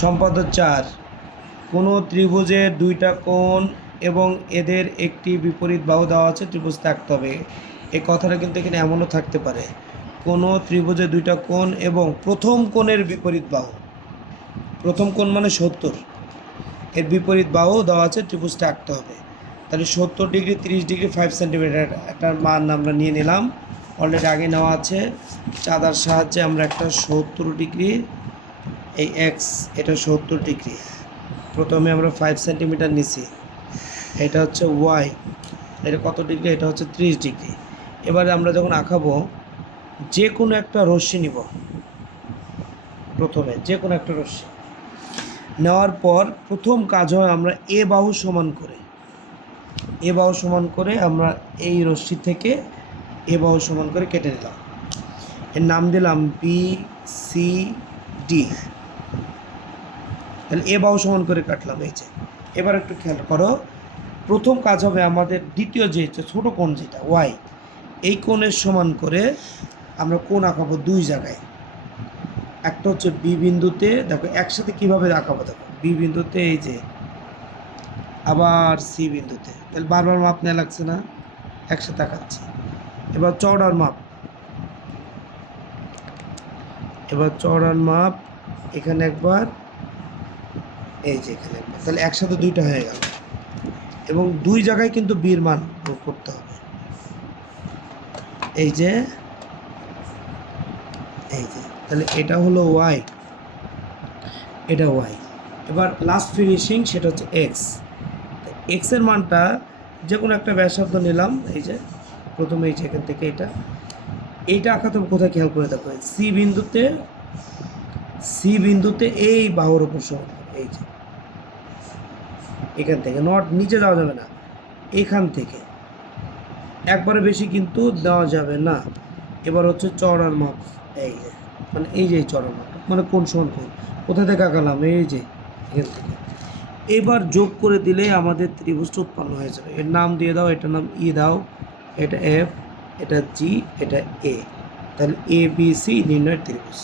সম্পাদ্য চার। কোনো ত্রিভুজের দুইটা কোণ এবং এদের একটি বিপরীত বাহু দেওয়া আছে, ত্রিভুজ থাকতে হবে। এই কথাটা কিন্তু এখানে এমনও থাকতে পারে। কোনো ত্রিভুজের দুইটা কোণ এবং প্রথম কোণের বিপরীত বাহু। প্রথম কোণ মানে সত্তর। এর বিপরীত বাহু দেওয়া আছে ত্রিভুজটা আঁকতে হবে। তাহলে সত্তর ডিগ্রি, তিরিশ ডিগ্রি ফাইভ সেন্টিমিটার একটা মান আমরা নিয়ে নিলাম। অলরেডি আগে নেওয়া আছে। চাঁদার সাহায্যে আমরা একটা সত্তর ডিগ্রি এই এক্স এটা সত্তর ডিগ্রি। প্রথমে আমরা ফাইভ সেন্টিমিটার নিছি। এটা হচ্ছে ওয়াই এটা কত ডিগ্রি? এটা হচ্ছে ত্রিশ ডিগ্রি। এবারে আমরা যখন আঁকাবো যে কোনো একটা রশ্মি নিব। প্রথমে যে কোনো একটা রশ্মি। নেওয়ার পর প্রথম কাজ হয় আমরা এ বাহু সমান করে। এ বাহু সমান করে আমরা এই রশ্মি থেকে এ বাহু সমান করে কেটে নিলাম। এর নাম দিলাম বি সি ডি তাহলে এ বাহু সমান করে কাটলাম, এই যে। এবার একটু খেয়াল করো, প্রথম কাজ হবে আমাদের দ্বিতীয় যে ছোটো কোণ যেটা ওয়াই এই কোণের সমান করে আমরা কোণ আঁকাবো দুই জায়গায়। একটা হচ্ছে বি বিন্দুতে, দেখো একসাথে কীভাবে আঁকাবো, দেখো বি বিন্দুতে এই যে, আবার সি বিন্দুতে। তাহলে বারবার মাপ নেওয়া লাগছে না, একসাথে আঁকাচ্ছি। এবার চওড়ার মাপ। এবার চওড়ার মাপ, এখানে একবার এই যে এখানে তাহলে একসাথে দুইটা হয়ে গেল। এবং দুই জায়গায় কিন্তু বীর মান করতে হবে। এই যে এই যে, তাহলে এটা হলো ওয়াই এটা ওয়াই এবার লাস্ট ফিনিশিং সেটা হচ্ছে এক্স এক্সের মানটা যে কোনো একটা ব্যাসার্ধ নিলাম, এই যে, প্রথমে এই যে এখান থেকে এটা। এইটা আঁকাতে হবে কোথায় খেয়াল করে দেখো সি বিন্দুতে সি বিন্দুতে এই বাহুর উপর সমান। এই যে এখান থেকে, নট নিচে দেওয়া যাবে না, এখান থেকে। একবারে বেশি কিন্তু দেওয়া যাবে না। এবার হচ্ছে চড়ার মাপ, এই যে মানে এই যে চড়ার মাপ মানে কোন সমান কোন, কোথা থেকে আঁকালাম, এই যে, এখান থেকে। এবার যোগ করে দিলে আমাদের ত্রিভুজটা উৎপন্ন হয়ে যাবে। এর নাম দিয়ে দাও, এটার নাম ই দাও, এটা এফ এটা জি এটা এ তাহলে এ বি সি নির্ণয়ের ত্রিভুজ।